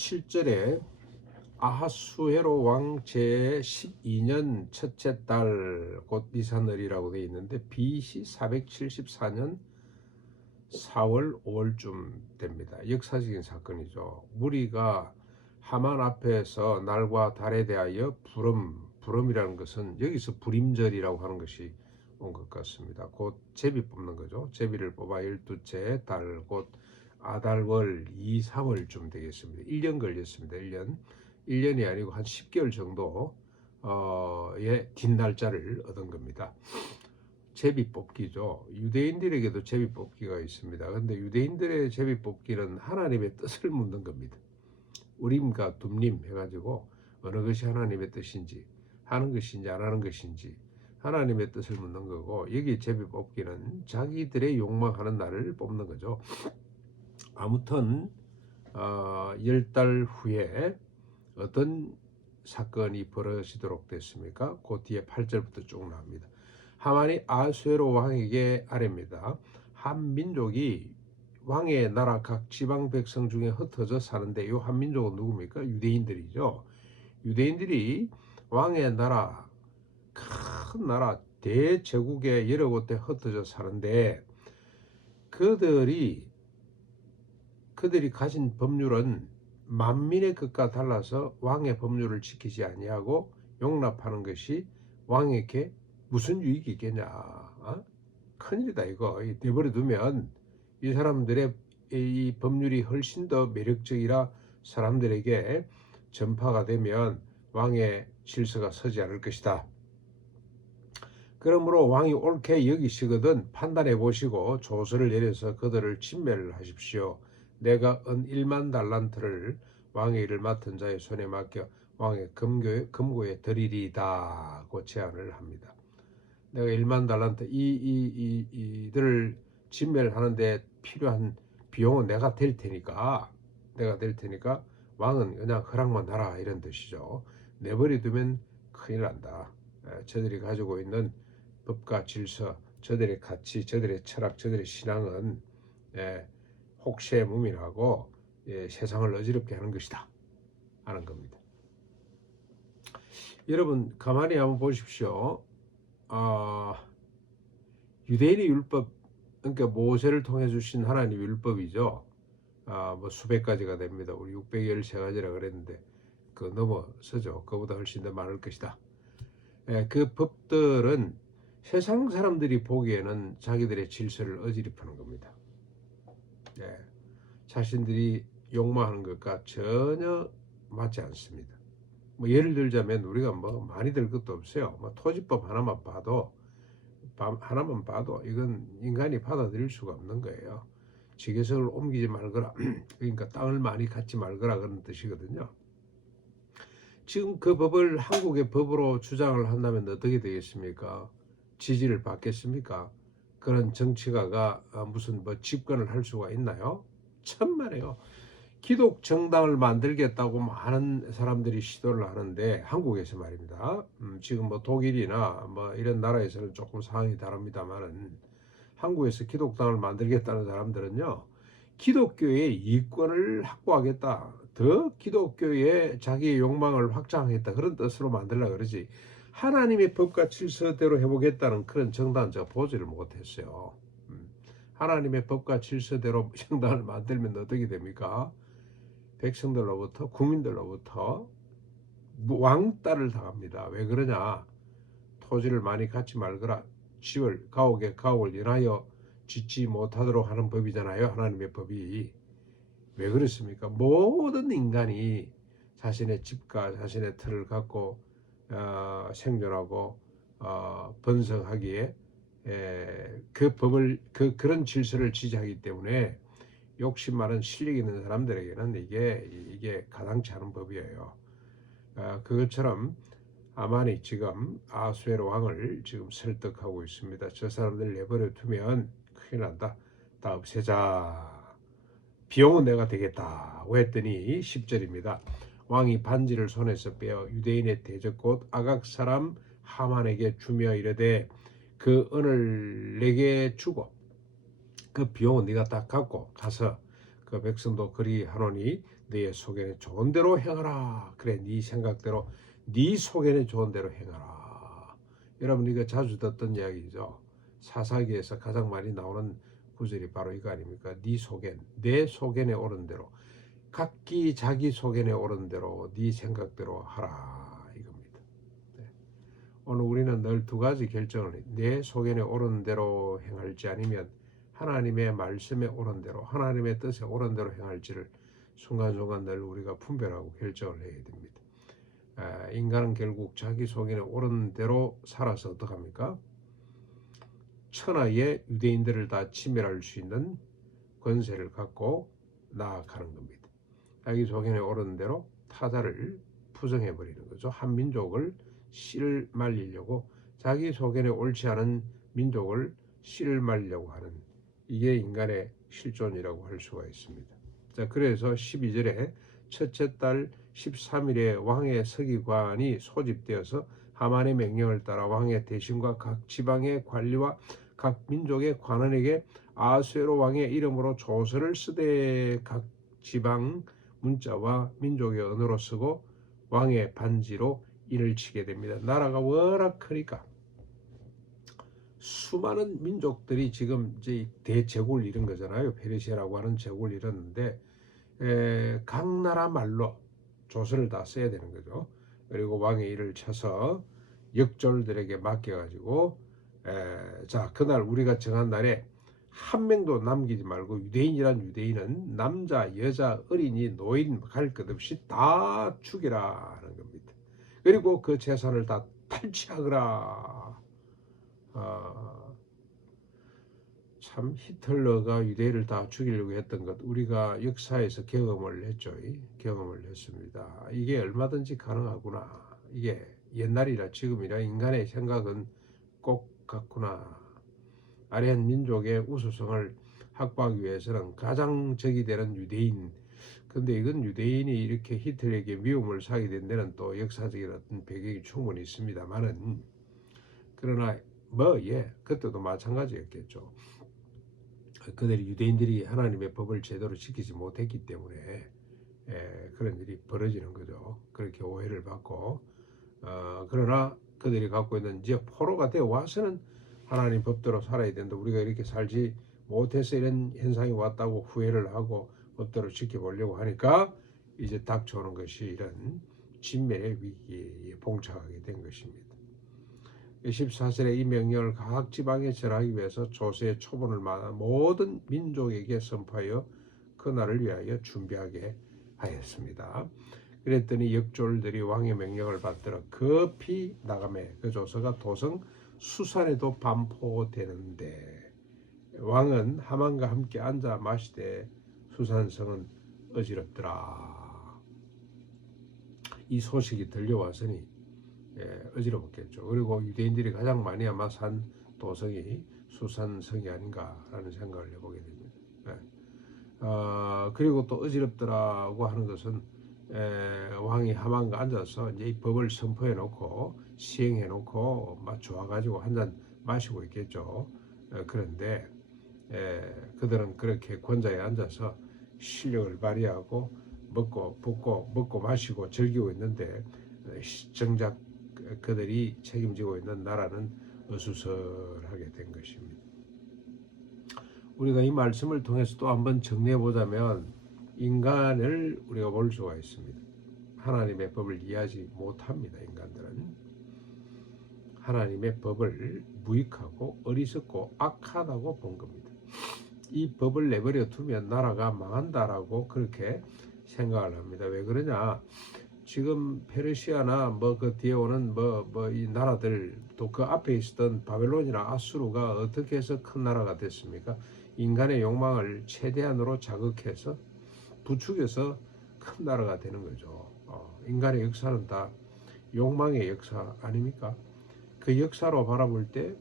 7절에 아하수에로 왕 제12년 첫째 달 곧 니산월이라고 되어 있는데 BC 474년 4월 5월쯤 됩니다. 역사적인 사건이죠. 무리가 하만 앞에서 날과 달에 대하여 부름이라는 것은 여기서 불임절이라고 하는 것이 온 것 같습니다. 곧 제비 뽑는 거죠. 제비를 뽑아 12째 달 곧 아달월 2, 3월쯤 되겠습니다. 1년 걸렸습니다. 1년이 아니고 한 10개월 정도의 뒷날짜를 얻은 겁니다. 제비뽑기죠. 유대인들에게도 제비뽑기가 있습니다. 그런데 유대인들의 제비뽑기는 하나님의 뜻을 묻는 겁니다. 우림과 둠림 해가지고 어느 것이 하나님의 뜻인지 하는 것인지 안 하는 것인지 하나님의 뜻을 묻는 거고, 여기 제비뽑기는 자기들의 욕망하는 날을 뽑는 거죠. 아무튼 10달 후에 어떤 사건이 벌어지도록 됐습니까? 그 뒤에 8절부터 쭉 나옵니다. 하만이 아수에로 왕에게 아뢰입니다. 한 민족이 왕의 나라 각 지방 백성 중에 흩어져 사는데, 이 한 민족은 누굽니까? 유대인들이죠. 유대인들이 왕의 나라, 큰 나라 대제국의 여러 곳에 흩어져 사는데, 그들이 가진 법률은 만민의 것과 달라서 왕의 법률을 지키지 아니하고 용납하는 것이 왕에게 무슨 유익이 있겠냐. 큰일이다 이거. 내버려 두면 이 사람들의 이 법률이 훨씬 더 매력적이라 사람들에게 전파가 되면 왕의 질서가 서지 않을 것이다. 그러므로 왕이 옳게 여기시거든 판단해 보시고 조서를 내려서 그들을 진멸을 하십시오. 내가 은 1만 달란트를 왕의 일을 맡은 자의 손에 맡겨 왕의 금고에 드리리다 고 제안을 합니다. 내가 1만 달란트 이들을 진멸하는데 필요한 비용은 내가 될 테니까 왕은 그냥 허락만 하라, 이런 뜻이죠. 내버려 두면 큰일 난다. 저들이 가지고 있는 법과 질서, 저들의 가치, 저들의 철학, 저들의 신앙은 혹세무민하고 세상을 어지럽게 하는 것이다 하는 겁니다. 여러분 가만히 한번 보십시오. 유대인의 율법, 그러니까 모세를 통해 주신 하나님의 율법이죠. 뭐 수백 가지가 됩니다. 우리 613가지라 그랬는데 그 넘어서죠. 그보다 훨씬 더 많을 것이다. 그 법들은 세상 사람들이 보기에는 자기들의 질서를 어지럽히는 겁니다. 자신들이 욕망하는 것과 전혀 맞지 않습니다. 뭐 예를 들자면 우리가 뭐 많이 들 것도 없어요. 뭐 토지법 하나만 봐도 이건 인간이 받아들일 수가 없는 거예요. 지게석을 옮기지 말거라. 그러니까 땅을 많이 갖지 말거라, 그런 뜻이거든요. 지금 그 법을 한국의 법으로 주장을 한다면 어떻게 되겠습니까? 지지를 받겠습니까? 그런 정치가가 무슨 뭐 집권을 할 수가 있나요? 천만에요. 기독 정당을 만들겠다고 많은 사람들이 시도를 하는데, 한국에서 말입니다. 지금 뭐 독일이나 뭐 이런 나라에서는 조금 상황이 다릅니다만은, 한국에서 기독당을 만들겠다는 사람들은요, 기독교의 이권을 확보하겠다, 더 기독교의 자기의 욕망을 확장하겠다, 그런 뜻으로 만들려고 그러지, 하나님의 법과 질서대로 해보겠다는 그런 정당 제가 보지를 못했어요. 하나님의 법과 질서대로 정당을 만들면 어떻게 됩니까? 백성들로부터, 국민들로부터 왕따를 당합니다. 왜 그러냐? 토지를 많이 갖지 말거라, 집을 가옥을 인하여 짓지 못하도록 하는 법이잖아요. 하나님의 법이. 왜 그렇습니까? 모든 인간이 자신의 집과 자신의 터를 갖고 생존하고 번성하기에 그 법을 그런 질서를 지지하기 때문에 욕심 많은 실력 있는 사람들에게는 이게 가당치 않은 법이에요. 그것처럼 하만이 지금 아수에로 왕을 지금 설득하고 있습니다. 저 사람들 내버려 두면 큰일 난다. 다 없애자. 비용은 내가 되겠다. 했더니 10절입니다. 왕이 반지를 손에서 빼어 유대인의 대적 곧 아각 사람 하만에게 주며 이르되, 그 은을 내게 주고 그 비용은 네가 다 갖고 가서 그 백성도 그리 하노니 네 속에는 좋은 대로 행하라. 그래, 네 생각대로, 네 속에는 좋은 대로 행하라. 여러분 이거 자주 듣던 이야기죠. 사사기에서 가장 많이 나오는 구절이 바로 이거 아닙니까? 네 속엔, 내 속에는 옳은 대로, 각기 자기 속에는 옳은 대로 네 생각대로 하라 이겁니다. 네. 오늘 우리는 늘 두 가지 결정을 해. 내 속에는 옳은 대로 행할지 아니면 하나님의 말씀에 옳은 대로, 하나님의 뜻에 옳은 대로 행할지를 순간순간 늘 우리가 분별하고 결정을 해야 됩니다. 인간은 결국 자기 속에는 옳은 대로 살아서 어떡합니까? 천하의 유대인들을 다 치멸할 수 있는 권세를 갖고 나아가는 겁니다. 자기 속에는 옳은 대로 타자를 부정해버리는 거죠. 한 민족을 씨를 말리려고, 자기 속에는 옳지 않은 민족을 씨를 말리려고 하는, 이게 인간의 실존이라고 할 수가 있습니다. 자, 그래서 12절에 첫째 달 13일에 왕의 서기관이 소집되어서 하만의 명령을 따라 왕의 대신과 각 지방의 관리와 각 민족의 관원에게 아수에로 왕의 이름으로 조서를 쓰되 각 지방 문자와 민족의 언어로 쓰고 왕의 반지로 인을 치게 됩니다. 나라가 워낙 크니까 수많은 민족들이 지금 이제 대제국을 이룬 거잖아요. 페르시아라고 하는 제국을 이뤘는데 각 나라 말로 조서를 다 써야 되는 거죠. 그리고 왕의 일을 쳐서 역졸들에게 맡겨가지고 자, 그날 우리가 정한 날에 한 명도 남기지 말고 유대인이란 유대인은 남자, 여자, 어린이, 노인 갈 것 없이 다 죽이라 하는 겁니다. 그리고 그 재산을 다 탈취하거라. 참 히틀러가 유대인을 다 죽이려고 했던 것 우리가 역사에서 경험을 했죠. 경험을 했습니다. 이게 얼마든지 가능하구나. 이게 옛날이라 지금이라 인간의 생각은 꼭 같구나. 아래한 민족의 우수성을 확보하기 위해서는 가장 적이 되는 유대인. 근데 이건 유대인이 이렇게 히틀러에게 미움을 사게 된 데는 또 역사적인 어떤 배경이 충분히 있습니다만은, 그러나 그때도 마찬가지였겠죠. 그들이 유대인들이 하나님의 법을 제대로 지키지 못했기 때문에 그런 일이 벌어지는 거죠. 그렇게 오해를 받고 그러나 그들이 갖고 있는 이제 포로가 되어 와서는 하나님 법대로 살아야 된다. 우리가 이렇게 살지 못해서 이런 현상이 왔다고 후회를 하고 법대로 지켜보려고 하니까 이제 닥쳐오는 것이 이런 진멸의 위기에 봉착하게 된 것입니다. 14절에 이 명령을 각 지방에 전하기 위해서 조서의 초본을 모든 민족에게 선포하여 그날을 위하여 준비하게 하였습니다. 그랬더니 역졸들이 왕의 명령을 받들어 급히 나가매 그 조서가 도성 수산에도 반포되는데 왕은 하만과 함께 앉아 마시되 수산성은 어지럽더라. 이 소식이 들려왔으니 어지럽었겠죠. 그리고 유대인들이 가장 많이 아마 산 도성이 수산성이 아닌가라는 생각을 해보게 됩니다. 그리고 또 어지럽더라고 하는 것은 왕이 하만과 앉아서 이제 이 법을 선포해 놓고 시행해 놓고 막 좋아가지고 한 잔 마시고 있겠죠. 그런데 그들은 그렇게 권자에 앉아서 실력을 발휘하고 먹고 붓고 먹고 마시고 즐기고 있는데 정작 그들이 책임지고 있는 나라는 어수선하게 된 것입니다. 우리가 이 말씀을 통해서 또 한번 정리해 보자면 인간을 우리가 볼 수가 있습니다. 하나님의 법을 이해하지 못합니다. 인간들은 하나님의 법을 무익하고 어리석고 악하다고 본 겁니다. 이 법을 내버려 두면 나라가 망한다라고 그렇게 생각을 합니다. 왜 그러냐? 지금 페르시아나 그 뒤에 오는 이 나라들 또 그 앞에 있었던 바벨론이나 아수르가 어떻게 해서 큰 나라가 됐습니까? 인간의 욕망을 최대한으로 자극해서 부추겨서 큰 나라가 되는 거죠. 인간의 역사는 다 욕망의 역사 아닙니까? 그 역사로 바라볼 때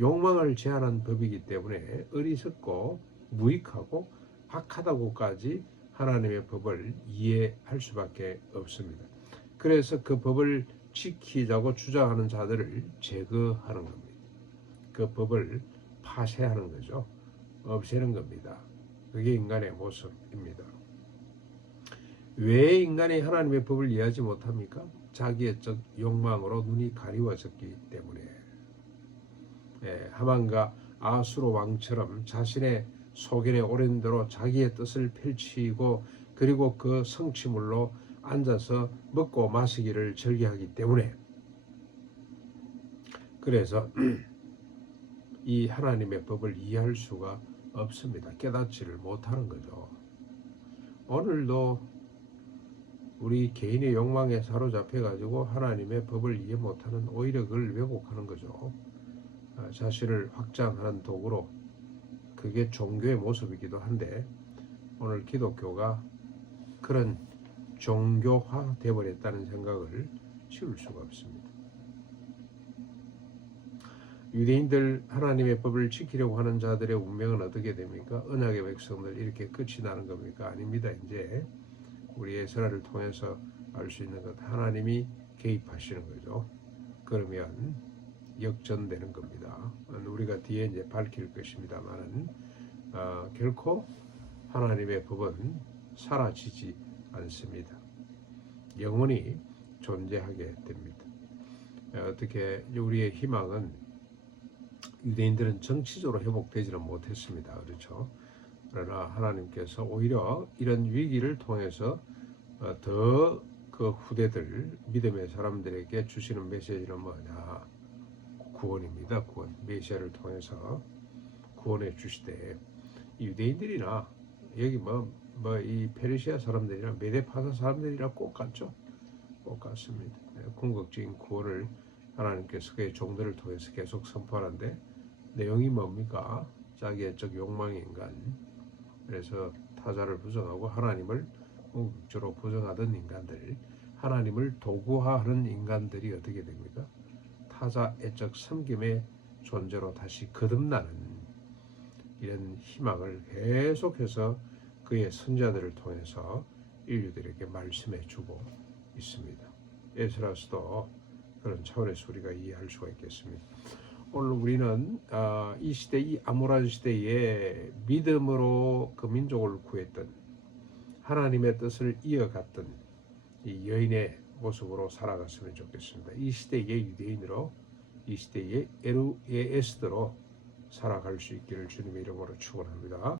욕망을 제한한 법이기 때문에 어리석고 무익하고 악하다고까지 하나님의 법을 이해할 수밖에 없습니다. 그래서 그 법을 지키자고 주장하는 자들을 제거하는 겁니다. 그 법을 파쇄하는 거죠. 없애는 겁니다. 그게 인간의 모습입니다. 왜 인간이 하나님의 법을 이해하지 못합니까? 자기의 욕망으로 눈이 가리워졌기 때문에. 하만과 아수르 왕처럼 자신의 소견에 오른 대로 자기의 뜻을 펼치고 그리고 그 성취물로 앉아서 먹고 마시기를 즐겨하기 때문에, 그래서 이 하나님의 법을 이해할 수가 없습니다. 깨닫지를 못하는 거죠. 오늘도 우리 개인의 욕망에 사로잡혀 가지고 하나님의 법을 이해 못하는, 오히려 그걸 왜곡하는 거죠. 자신을 확장하는 도구로, 그게 종교의 모습이기도 한데 오늘 기독교가 그런 종교화 되어버렸다는 생각을 지울 수가 없습니다. 유대인들 하나님의 법을 지키려고 하는 자들의 운명은 어떻게 됩니까? 언약의 백성들 이렇게 끝이 나는 겁니까? 아닙니다. 이제 우리 에스라를 통해서 알 수 있는 것, 하나님이 개입하시는 거죠. 그러면 역전되는 겁니다. 우리가 뒤에 이제 밝힐 것입니다만은 결코 하나님의 법은 사라지지 않습니다. 영원히 존재하게 됩니다. 어떻게 우리의 희망은, 유대인들은 정치적으로 회복되지는 못했습니다. 그렇죠? 그러나 하나님께서 오히려 이런 위기를 통해서 더 그 후대들, 믿음의 사람들에게 주시는 메시지는 뭐냐? 구원입니다. 구원. 메시아를 통해서 구원해 주시되, 유대인들이나 여기 이 페르시아 사람들이나 메데파사 사람들이나 꼭 같죠. 꼭 같습니다. 궁극적인 구원을 하나님께서 그의 종들을 통해서 계속 선포하는데, 내용이 뭡니까? 자기의 욕망의 인간. 그래서 타자를 부정하고 하나님을 궁극적으로 부정하던 인간들, 하나님을 도구화하는 인간들이 어떻게 됩니까? 타자 애적 섬김의 존재로 다시 거듭나는 이런 희망을 계속해서 그의 선자들을 통해서 인류들에게 말씀해 주고 있습니다. 에스라서도 그런 차원에서 우리가 이해할 수가 있겠습니다. 오늘 우리는 이 시대, 이 암울한 시대에 믿음으로 그 민족을 구했던, 하나님의 뜻을 이어갔던 이 여인의 모습으로 살아갔으면 좋겠습니다. 이 시대의 유대인으로, 이 시대의 에스더로 살아갈 수 있기를 주님의 이름으로 축원합니다.